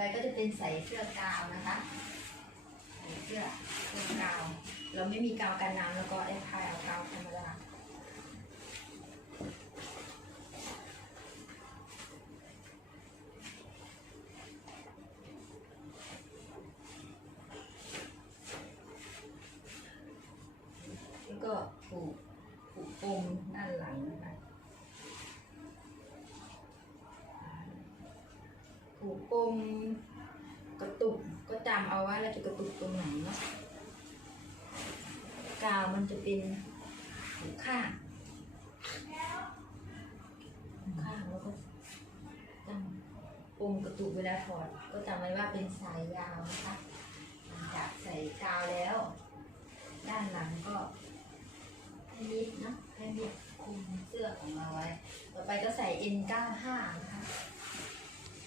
ไปก็จะเป็นใส่เสื้อกาวนะคะเสื้อเสื้อกาว เราไม่มีกาวกันน้ำแล้วก็ไอ้พายเอากาวธรรมดา ผูกปมกระตุกก็จำเอาว่าเราจะกระตุกตรงไหนเนาะกาวมันจะเป็นข้างข้างแล้วก็จำปมกระตุกเวลาถอด ก็จำไว้ว่าเป็นสายยาวนะคะหลังจากใส่กาวแล้ว ด้านหลังก็ให้มิดนะให้มิดคุมเสื้อของเราไว้ ต่อไปก็ใส่ N95 นะคะ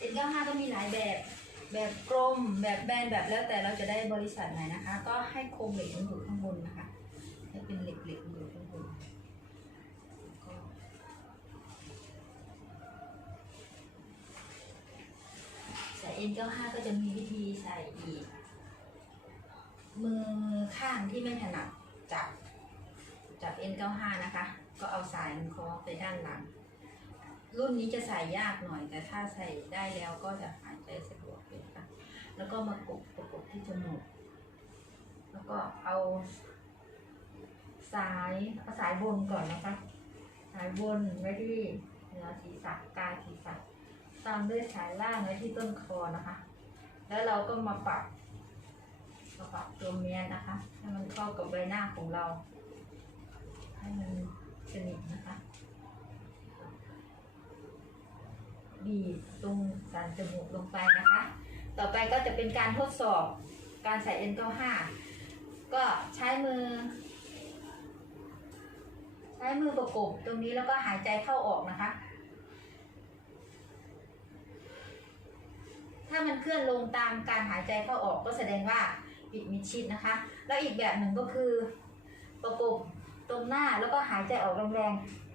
N95 ก็มีหลายแบบ แบบกลม แบบแบน แบบแล้วแต่เราจะได้บริษัทไหนนะคะ ก็ให้โครงเหล็กมันอยู่ข้างบนนะคะ ให้เป็นเหล็กเหล็กๆมันอยู่ข้างบนก็ใส่ N95 ก็จะมีวิธีใส่อีก มือข้างที่ไม่ถนัดจับจับ N95 นะคะ ก็เอาสายมันคล้องไปด้านหลัง รุ่นนี้จะใส่ยากหน่อย แต่ถ้าใส่ได้แล้วก็จะหายใจสะดวกเลยค่ะ แล้วก็มากบประกบที่จมูก แล้วก็เอาสายเอาสายบนก่อนนะคะ สายบนไว้ที่เหนือศีรษะกลางศีรษะตามด้วยสายล่างไว้ที่ต้นคอนะคะ แล้วเราก็มาปรับมาปรับตัวเมียนนะคะให้มันเข้ากับใบหน้าของเรา ให้มันสนิทนะคะ บีบตรงสันจมูกลงไปนะคะ ต่อไปก็จะเป็นการทดสอบการใส่ N95 ก็ใช้มือ ใช้มือประกบตรงนี้แล้วก็หายใจเข้าออกนะคะ ถ้ามันเคลื่อนลงตามการหายใจเข้าออกก็แสดงว่าปิดมิดชิดนะคะ แล้วอีกแบบหนึ่งก็คือประกบตรงหน้าแล้วก็หายใจออกแรงๆ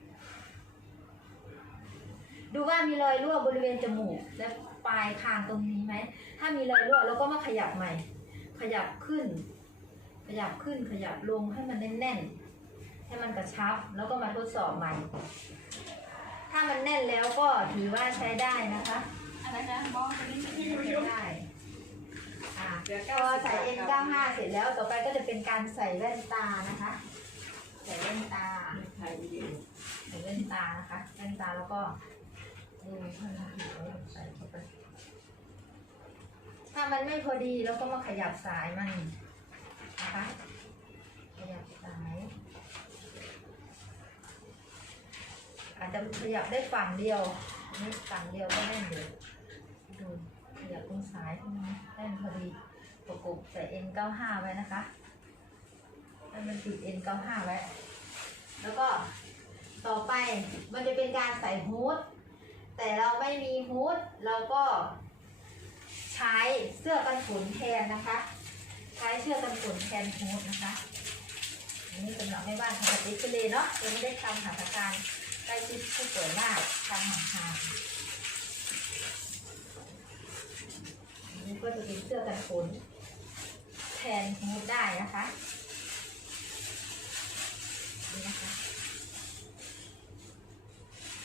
ดูว่ามีรอยรั่วบริเวณจมูก และปลายคางตรงนี้ไหม ถ้ามีรอยรั่วเราก็มาขยับใหม่ ขยับขึ้น ขยับขึ้นขยับลงให้มันแน่นๆ ให้มันกระชับแล้วก็มาทดสอบใหม่ ถ้ามันแน่นแล้วก็ถือว่าใช้ได้นะคะอะไรนะมองตรงนี้ไม่ใช้รู้ได้อ่าเดี๋ยวพอใส่ N95 เสร็จแล้วต่อไปก็จะเป็นการใส่แว่นตานะคะ ใส่แว่นตาถ่ายวิดีโอใส่แว่นตานะคะแว่นตาแล้วก็ดูให้มัน ถูกแล้วใส่เข้าไปถ้ามันไม่พอดีเราก็มาขยับสายมันนะคะ ขยับสาย อาจจะขยับได้ฝั่งเดียวนี่ฝั่งเดียวก็แน่นอยู่ดูขยับตรงสายตรงนี้แน่นพอดีประกบใส่ N95 ไว้นะคะให้มันติด N95 ไว้ แล้วก็ต่อไปมันจะเป็นการใส่ฮูด แต่เราไม่มีฮูดเราก็ใช้เสื้อกันฝนแทนนะคะ ใช้เสื้อกันฝนแทนฮูดนะคะอันนี้สำหรับแม่บ้านทำแบบเอ็กซเรย์เนาะยังไม่ได้ทำหัตถการใกล้ชิดผู้ป่วยมากทำห่างๆอันนี้ก็จะเป็นเสื้อกันฝนแทนฮูดได้นะคะนี่นะคะ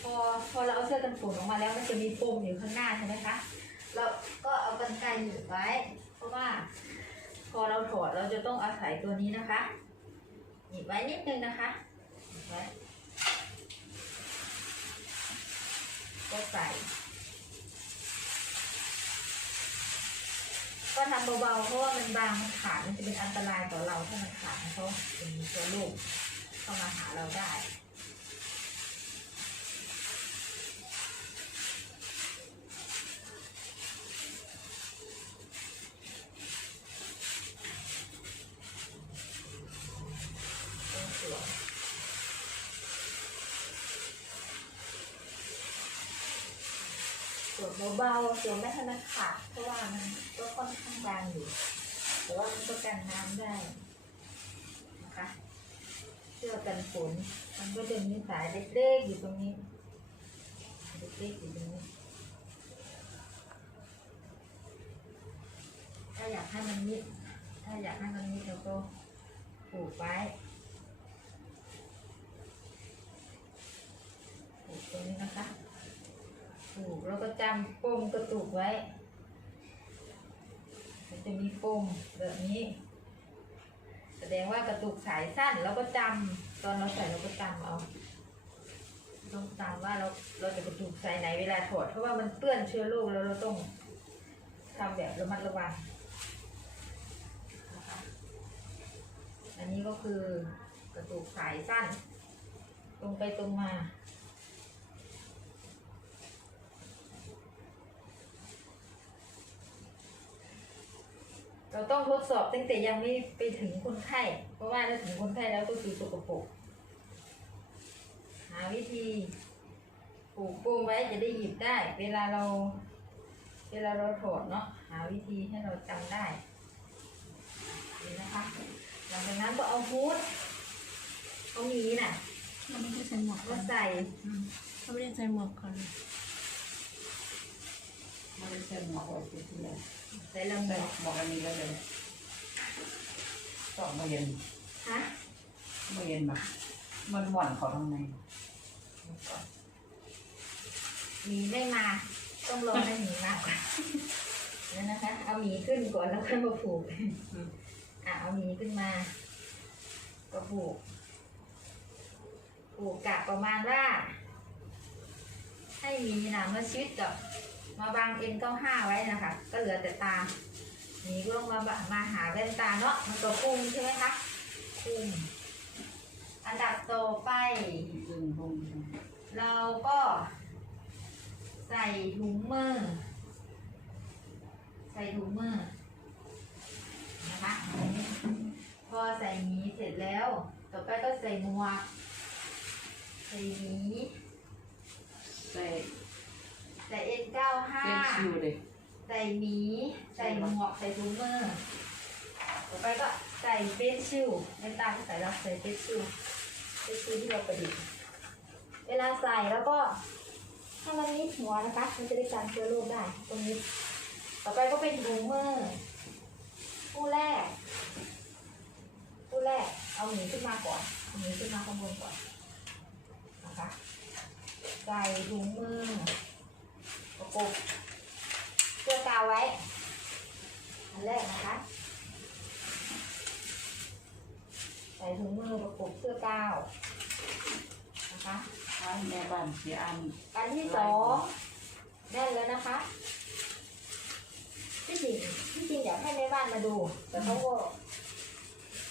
พอพอเราเอาเสื้อ กันฝนออกมาแล้วมันจะมีปมอยู่ข้างหน้าใช่ไหมคะเราก็เอากรรไกรหนีบไว้ เพราะว่า พอเราถอดเราจะต้องอาศัยตัวนี้นะคะหนีบไว้นิดนึงนะคะไว้ก็ใส่ก็ทำเบาๆ เพราะว่ามันบางมันขาดมันจะเป็นอันตรายต่อเราถ้ามันขาดเพราะเป็นตัวลูกเข้ามาหาเราได้ วมเบาๆสวมไม่ให้มันขาดเพราะว่ามันก็ค่อนข้างบางอยู่ แต่ว่ามันก็กันน้ำได้นะคะเสื้อกันฝนมันก็จะมีสายเล็กๆอยู่ตรงนี้เล็กๆอยู่ตรงนี้ถ้าอยากให้มันมิดถ้าอยากให้มันมิดเราก็ผูกไว้ผูกตรงนี้นะคะ ผูกแล้วก็จำปมกระตุกไว้มันจะมีปมแบบนี้ แสดงว่ากระตุกสายสั้นแล้วก็จำตอนเราใส่เราก็จำเอาต้องจำว่าเราเราจะกระตุกสายไหนเวลาถอดเพราะว่ามันเปื้อนเชื้อโรคแล้วเราต้องทำแบบระมัดระวังอันนี้ก็คือกระตุกสายสั้น ตรงไปตรงมา เราต้องทดสอบตั้งแต่ยังไม่ไปถึงคนไข้ เพราะว่าถ้าถึงคนไข้แล้วก็คือสกปรกหาวิธีปลูกปูมไว้จะได้หยิบได้ เวลาเรา เวลาเราถอดเนาะหาวิธีให้เราจำได้นี่นะคะหลังจากนั้นก็เอาฮูดเอาหมีน่ะเราไม่ได้ใส่หมวกก่อมานใส่เราไม่ได้ใส่หมวกก่อนไม่ได้เซ็นหมอกไว้ที่ที่เลย ใส่ลำแต่แบบบอกอันนี้แล้วเลยก็มาเย็นฮะมาเย็นมามันหว่อนเขาทำไงหมีไม่มา ต้องรอให้หมีมากกว่านั่นนะคะ เอาหมีขึ้นก่อนแล้วค่อยมาผูกอะเอาหมีขึ้นมา ก็ผูก ผูกกะประมาณว่า ให้หมีนะมาชิดกับ มาบังเอ็นเก้าห้าไว้นะคะ ก็เหลือแต่ตาหมีก็ลงมามาหาแว่นตาเนาะมันก็พุ่งใช่ไหมคะพุ่งอันดับต่อไปดึงพุงเราก็ใส่ถุงมือ ใส่ถุงมือนะคะพอใส่หมีเสร็จแล้ว ต่อไปก็ใส่หมวก ใส่หมี ใส่ ใส่ เอ็นเก้าห้าเส้นชิวเลยใส่หมีใส่หมวกใส่ถุงมือต่อไปก็ใส่เฟสชิลในตาก็ใส่แล้วใส่เฟสชิลเฟสชิลที่เราประดิษฐ์เวลาใส่แล้วก็ให้มันนิดหัวนะคะ มันจะได้กันเชื้อโรคได้ตรงนี้ ต่อไปก็เป็นถุงมือคู่แรกคู่แรก เอาหมีขึ้นมาก่อนเอาหมีขึ้นมาข้างบนก่อนนะคะใส่ถุงมือ ประกบเสื้อกาวไว้ อันแรกนะคะ ใส่ถุงมือประกบเสื้อกาวนะคะให้แม่บ้านเสียอันอันที่สองได้แล้วนะคะที่จริงที่จริงอยากให้แม่บ้านมาดู แต่เขาก็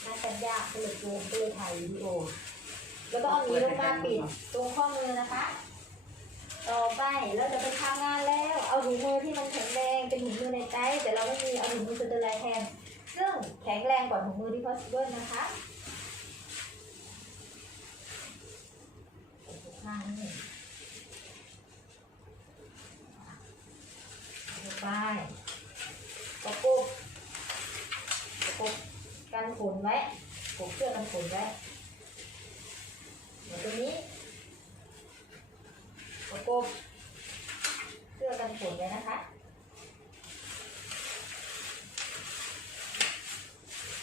น่าจะยากก็เลยเกินก็เลยถ่ายวิดีโอแล้วก็เอาหนี้ลงมาปิดตรงข้อมือนะคะ ต่อไปเราจะไปทำงานแล้ว เอาถุงมือที่มันแข็งแรงเป็นถุงมือในใจแต่เราไม่มีเอาถุงมือสเตอร์ไลน์แทนซึ่งแข็งแรงกว่าถุงมือที่ possible นะคะข้างนี้ไปประกบประกบกันฝนไว้ปกเสื้อกันฝนไว้ แล้วก็เสื้อกันฝนเลยนะคะ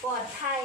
ปลอดภัย